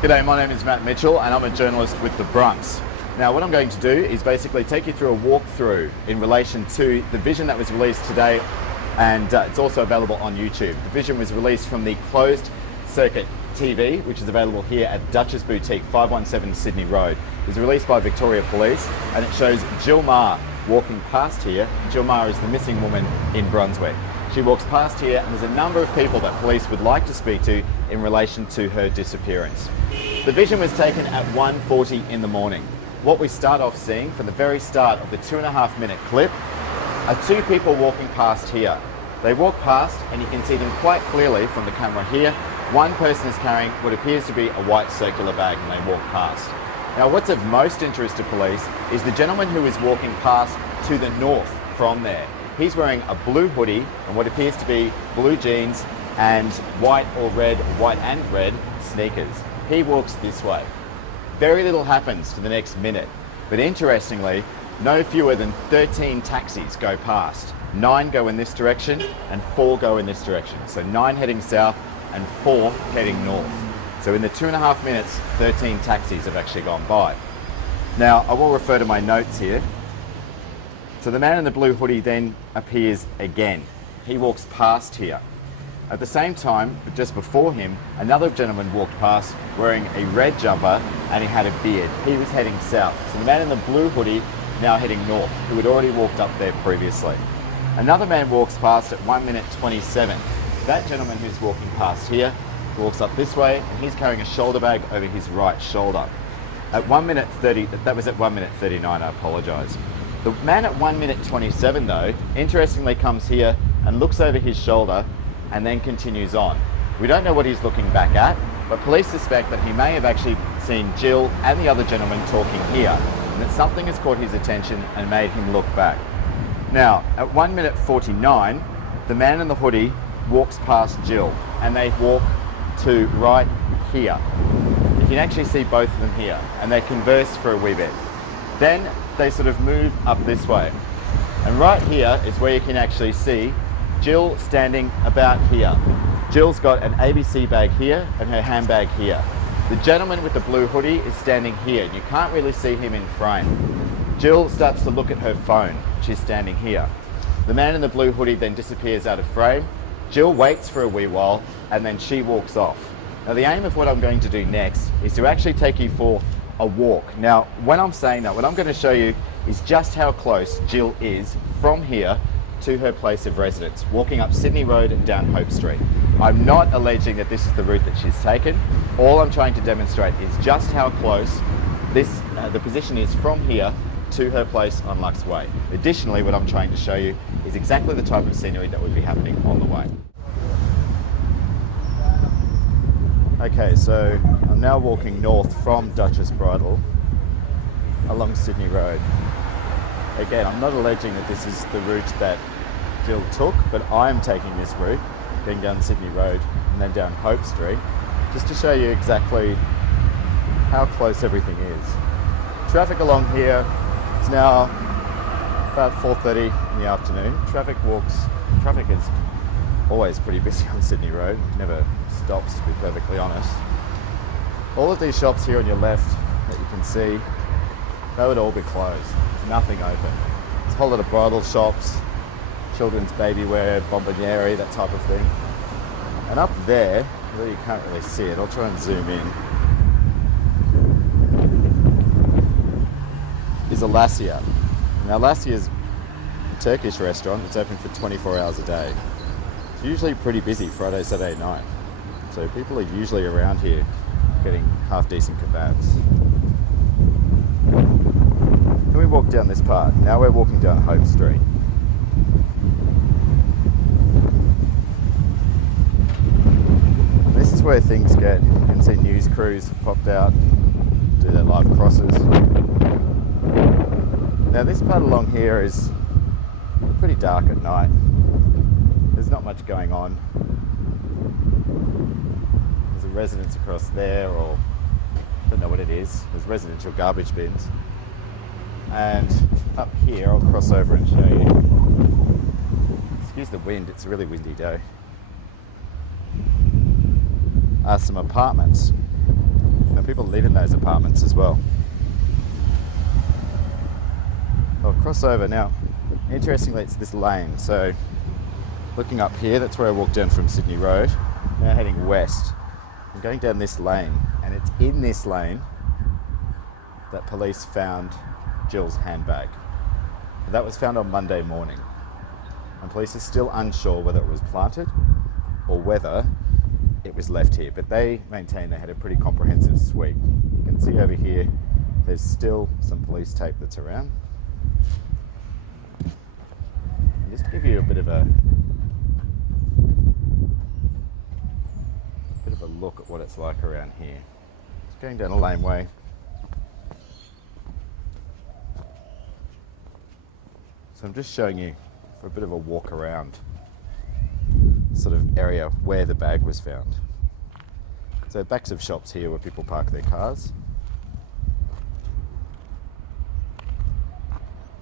G'day, my name is Matt Mitchell and I'm a journalist with The Brunks. Now what I'm going to do is basically take you through a walkthrough in relation to the vision that was released today, and it's also available on YouTube. The vision was released from the closed circuit TV, which is available here at Duchess Boutique, 517 Sydney Road. It was released by Victoria Police and it shows Jill Meagher walking past here. Jill Meagher is the missing woman in Brunswick. She walks past here and there's a number of people that police would like to speak to in relation to her disappearance. The vision was taken at 1:40 in the morning. What we start off seeing from the very start of the 2.5 minute clip are two people walking past here. They walk past and you can see them quite clearly from the camera here. One person is carrying what appears to be a white circular bag and they walk past. Now what's of most interest to police is the gentleman who is walking past to the north from there. He's wearing a blue hoodie and what appears to be blue jeans and white and red sneakers. He walks this way. Very little happens for the next minute, but interestingly, no fewer than 13 taxis go past. 9 go in this direction and 4 go in this direction. So 9 heading south and 4 heading north. So in the 2.5 minutes, 13 taxis have actually gone by. Now, I will refer to my notes here. So the man in the blue hoodie then appears again. He walks past here. At the same time, just before him, another gentleman walked past wearing a red jumper and he had a beard. He was heading south. So the man in the blue hoodie now heading north, who had already walked up there previously. Another man walks past at 1:27. That gentleman who's walking past here walks up this way and he's carrying a shoulder bag over his right shoulder. At 1:30, that was at 1:39, I apologise. The man at 1:27 though, interestingly comes here and looks over his shoulder and then continues on. We don't know what he's looking back at, but police suspect that he may have actually seen Jill and the other gentleman talking here, and that something has caught his attention and made him look back. Now, at 1:49, the man in the hoodie walks past Jill, and they walk to right here. You can actually see both of them here, and they converse for a wee bit. Then they sort of move up this way. And right here is where you can actually see Jill standing about here. Jill's got an ABC bag here and her handbag here. The gentleman with the blue hoodie is standing here. You can't really see him in frame. Jill starts to look at her phone. She's standing here. The man in the blue hoodie then disappears out of frame. Jill waits for a wee while and then she walks off. Now the aim of what I'm going to do next is to actually take you for a walk. Now when I'm saying that, what I'm going to show you is just how close Jill is from here to her place of residence, walking up Sydney Road and down Hope Street. I'm not alleging that this is the route that she's taken. All I'm trying to demonstrate is just how close the position is from here to her place on Lux Way. Additionally, what I'm trying to show you is exactly the type of scenery that would be happening on the way. Okay, so I'm now walking north from Duchess Bridle along Sydney Road. Again, I'm not alleging that this is the route that Jill took, but I'm taking this route, going down Sydney Road and then down Hope Street, just to show you exactly how close everything is. Traffic along here is now about 4:30 in the afternoon. Traffic is always pretty busy on Sydney Road, never stops to be perfectly honest. All of these shops here on your left that you can see, they would all be closed. Nothing open. There's a whole lot of bridal shops, children's baby wear, bomboniere, that type of thing. And up there, although you can't really see it, I'll try and zoom in, is a Lassia. Now Lassia is a Turkish restaurant that's open for 24 hours a day. It's usually pretty busy Friday, Saturday night. So people are usually around here getting half decent kebabs. We walk down this part. Now we're walking down Hope Street. This is where things get, you can see news crews have popped out, do their live crosses. Now this part along here is pretty dark at night. There's not much going on. There's a residence across there, or I don't know what it is. There's residential garbage bins. And up here, I'll cross over and show you. Excuse the wind, it's a really windy day. Are some apartments. and people live in those apartments as well. I'll cross over now. Interestingly, it's this lane. So looking up here, that's where I walked down from Sydney Road. Now heading west. I'm going down this lane, and it's in this lane that police found Jill's handbag. And that was found on Monday morning. And police are still unsure whether it was planted or whether it was left here, but they maintain they had a pretty comprehensive sweep. You can see over here, there's still some police tape that's around. And just to give you a bit of a look at what it's like around here. It's going down a laneway. So I'm just showing you for a bit of a walk around sort of area where the bag was found. So backs of shops here where people park their cars.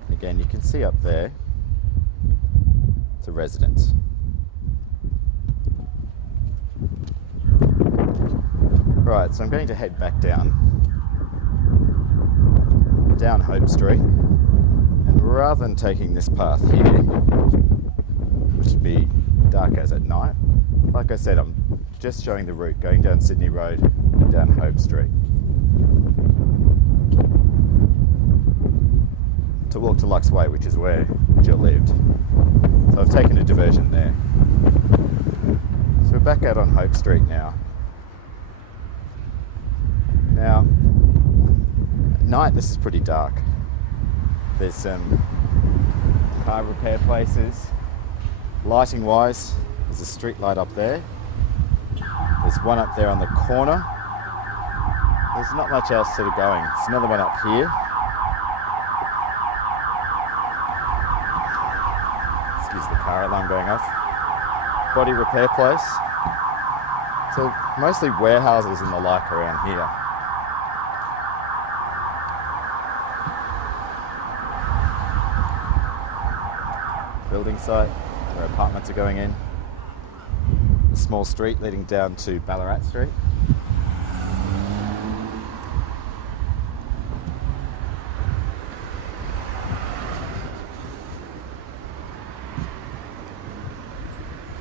And again, you can see up there, it's a residence. Right, so I'm going to head back down Hope Street, and rather than taking this path here, which would be dark as at night, like I said, I'm just showing the route going down Sydney Road and down Hope Street to walk to Lux Way, which is where Jill lived. So I've taken a diversion there. So we're back out on Hope Street now. Now, at night this is pretty dark. There's some car repair places. Lighting wise, there's a street light up there. There's one up there on the corner. There's not much else sort of going. There's another one up here. Excuse the car alarm going off. Body repair place. So mostly warehouses and the like around here. Building site where apartments are going in. A small street leading down to Ballarat Street.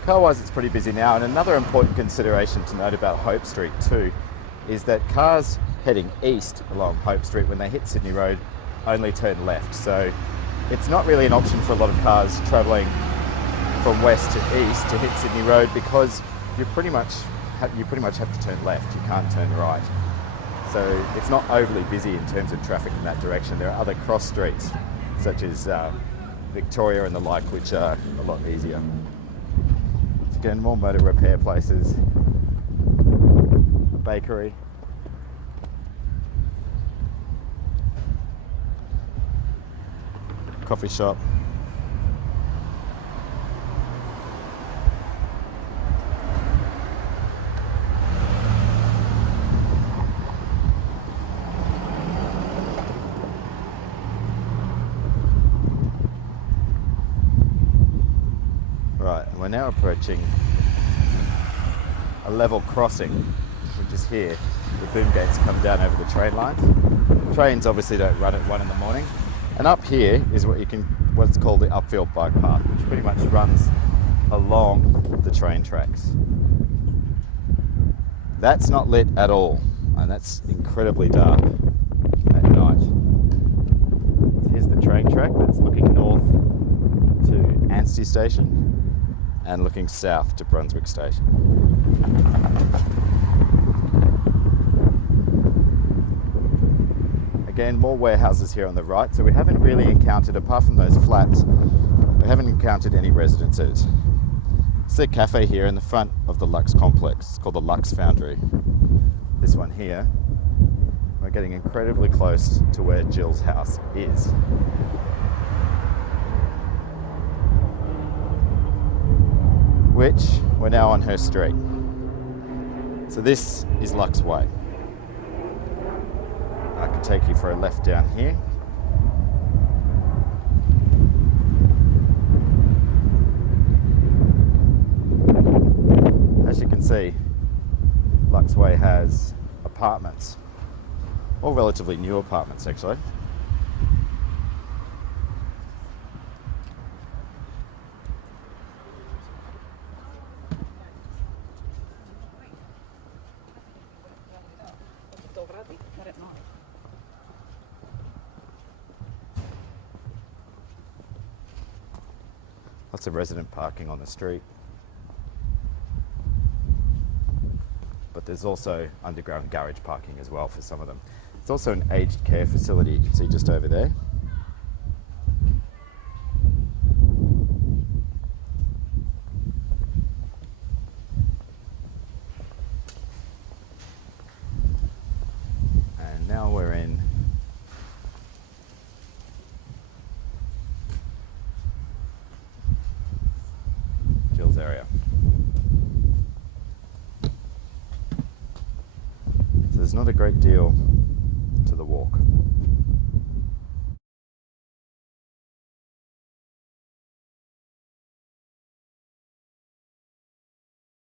Car-wise, it's pretty busy now, and another important consideration to note about Hope Street too is that cars heading east along Hope Street, when they hit Sydney Road, only turn left. So it's not really an option for a lot of cars travelling from west to east to hit Sydney Road, because you pretty much have to turn left. You can't turn right. So it's not overly busy in terms of traffic in that direction. There are other cross streets, such as Victoria and the like, which are a lot easier. So again, more motor repair places, bakery. Coffee shop. Right, and we're now approaching a level crossing, which is here. The boom gates come down over the train lines. Trains obviously don't run at 1 in the morning. And up here is what's called the upfield bike path, which pretty much runs along the train tracks. That's not lit at all, and that's incredibly dark at night. So here's the train track that's looking north to Anstey Station and looking south to Brunswick Station. Again, more warehouses here on the right, so we haven't really encountered, apart from those flats, we haven't encountered any residences. It's a cafe here in the front of the Lux complex. It's called the Lux Foundry. This one here, we're getting incredibly close to where Jill's house is. Which, we're now on her street. So this is Lux Way. I can take you for a left down here. As you can see, Lux Way has apartments All relatively new apartments, actually. Lots of resident parking on the street. But there's also underground garage parking as well for some of them. It's also an aged care facility, you can see just over there. And now we're in Jill's area. So there's not a great deal